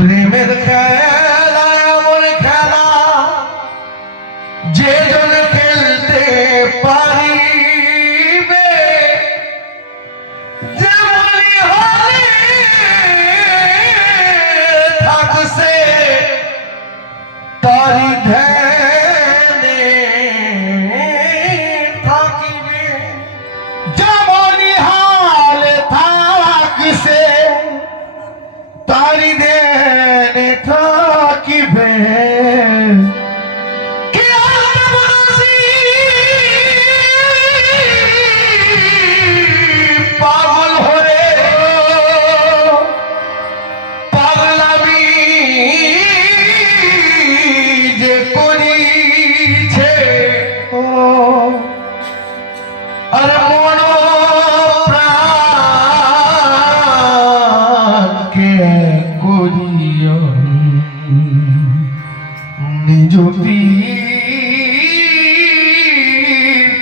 Primeiro caiu. Amen.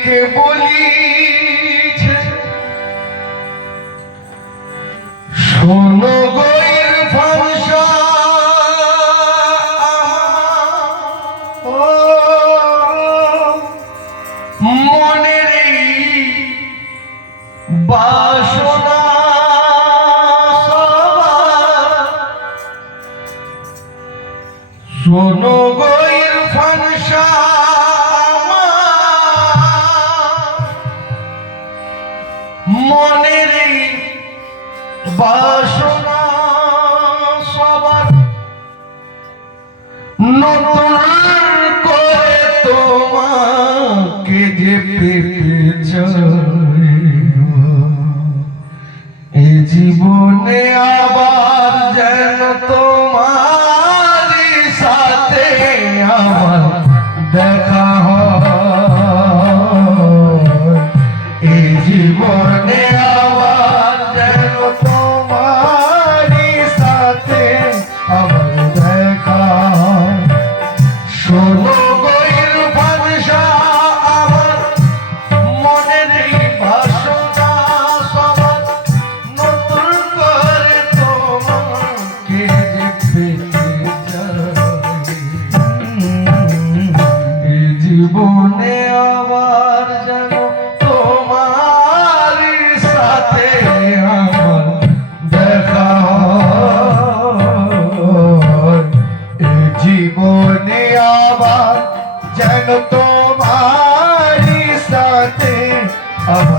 কে বলিছে শোনো মনের বাসনা সবার নতুন করে তোমাকে যে পেতে এ জীবনে আবার যেন তো জীবনে আবার যেন তোমারি সাথে আবার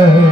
Yeah.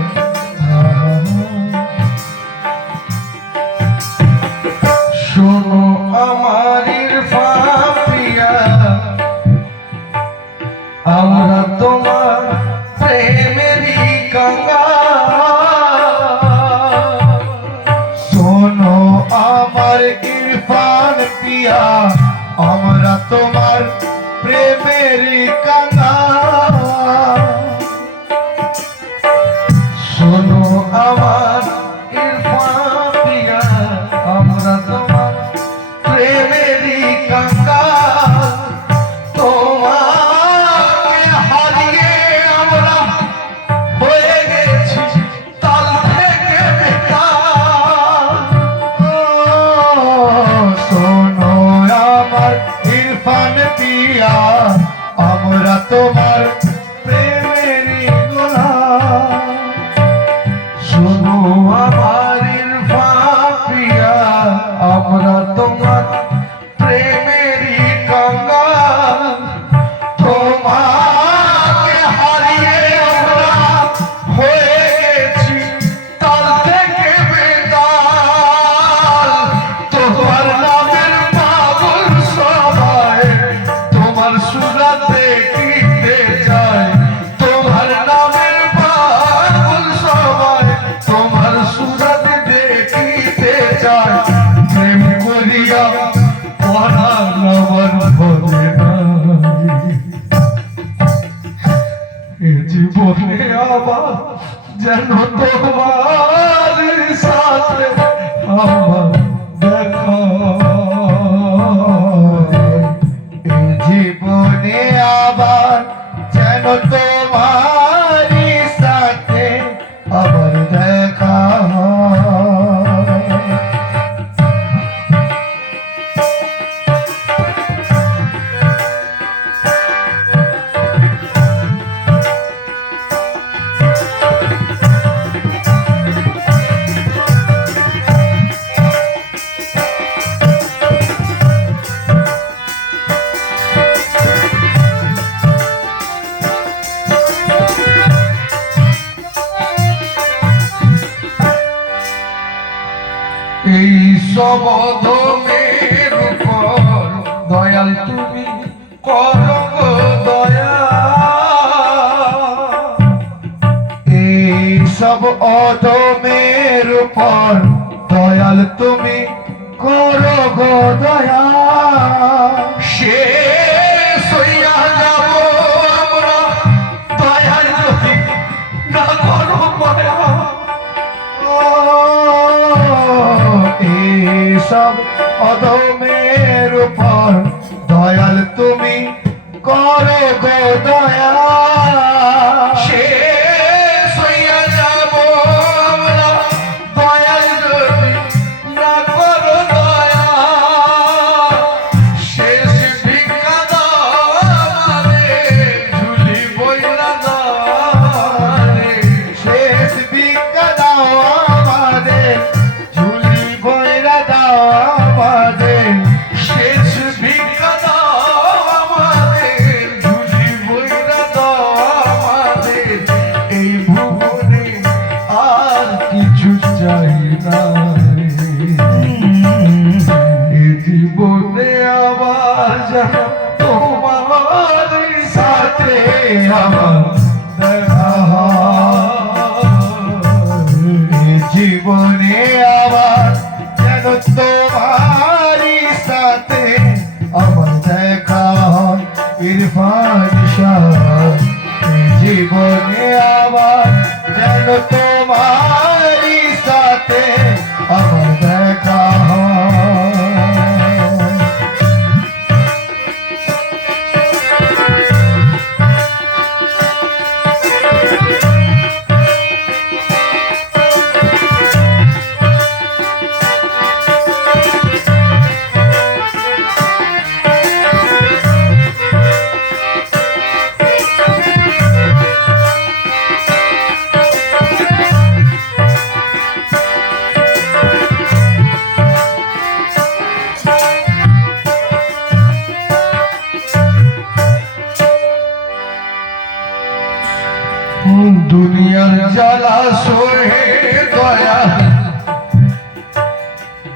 बोले आवा जन्म तो बार साथ आवा দয়াল তুমি করো গো দয়া। দয়াল তুমি না অধমের উপর দয়াল তুমি করো গো দয়া। amar.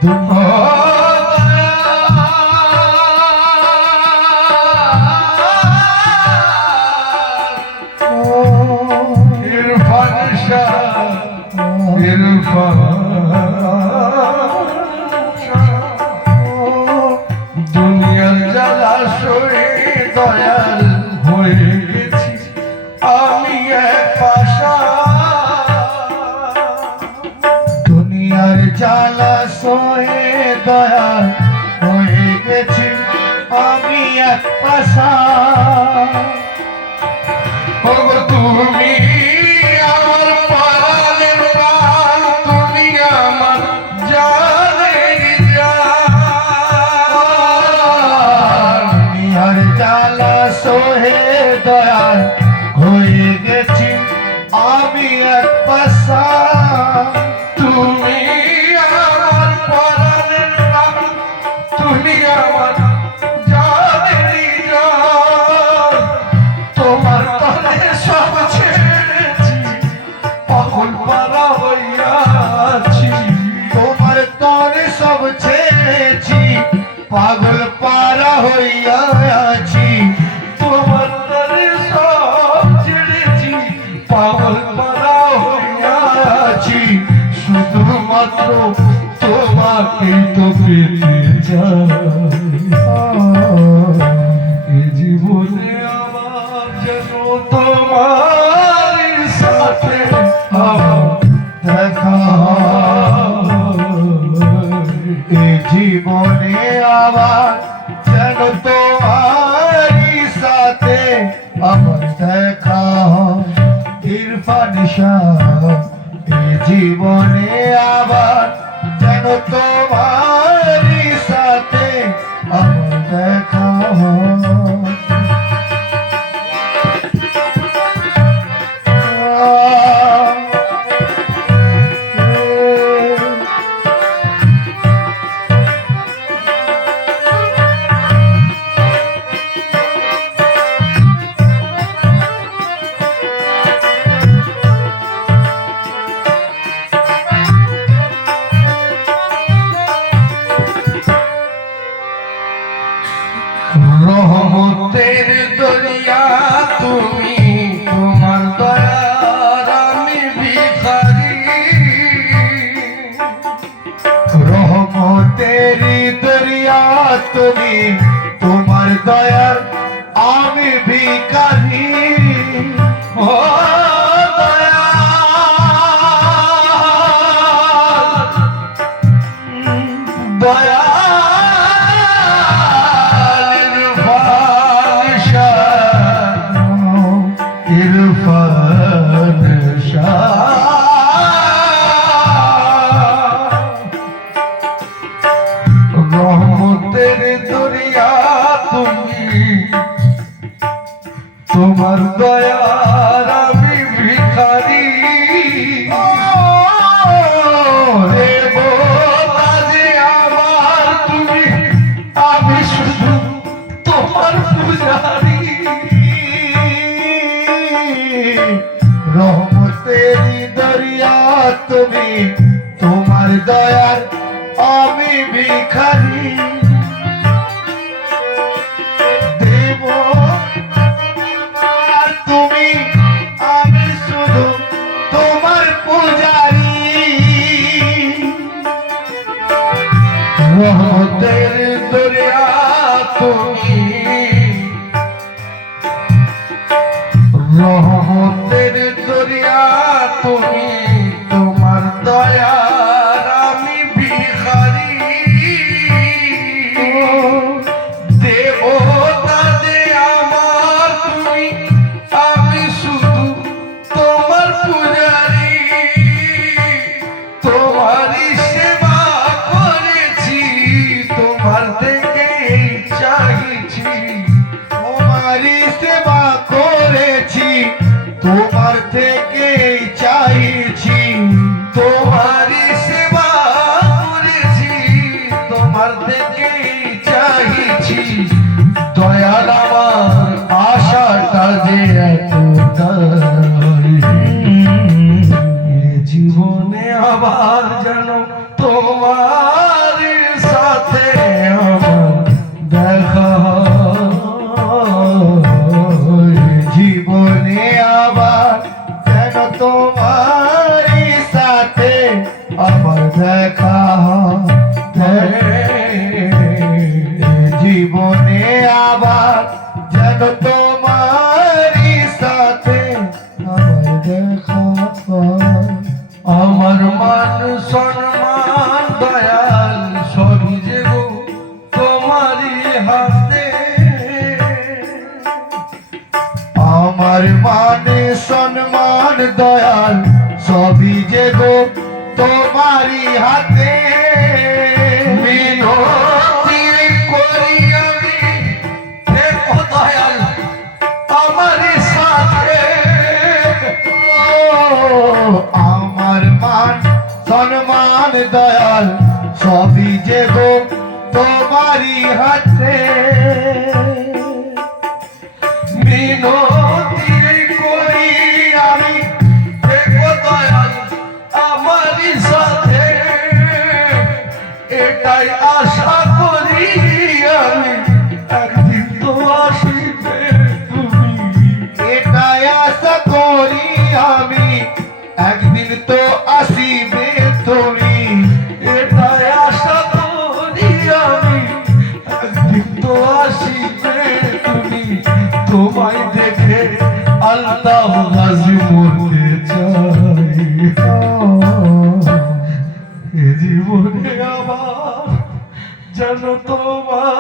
তোমার Pra essa coffee. তুমি তোমার দয়ার আমি ভিকারী তোমার দয়া আমার মানে সম্মান দয়াল সবই যে গো তোমারই হাতে। আমার মান সম্মান দয়াল সবই যে গো তোমারই হাতে। মিনো তাই আশা করি আমি একদিন তো আসিবে। এটাই আশা একদিন তো আসিবে তুমি। এটাই তো আসিবে দেখে আল্লাহ হাজি মরতে চাই জীবনে আমার যেন তোমার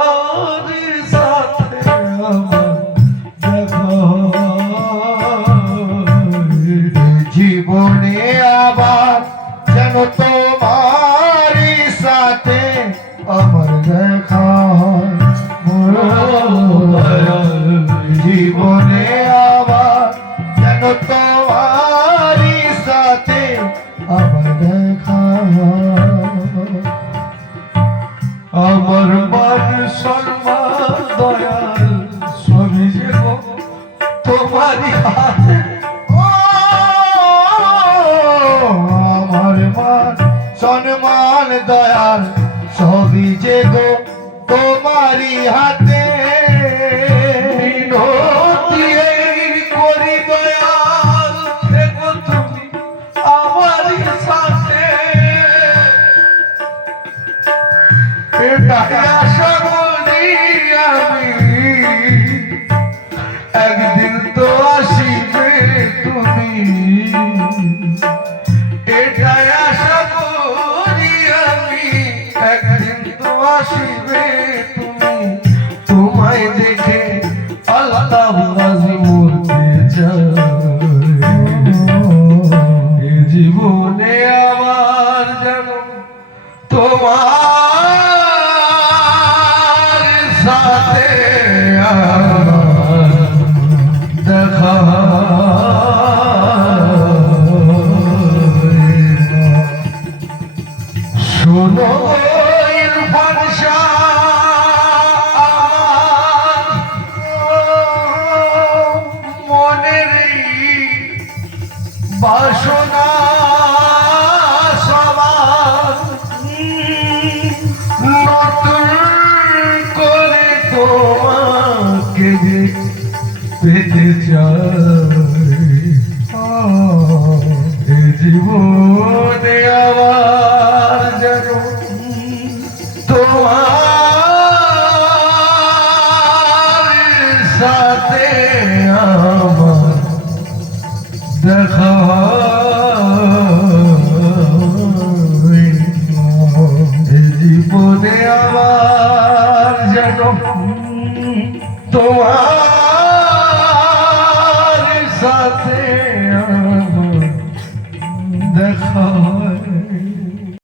দেখা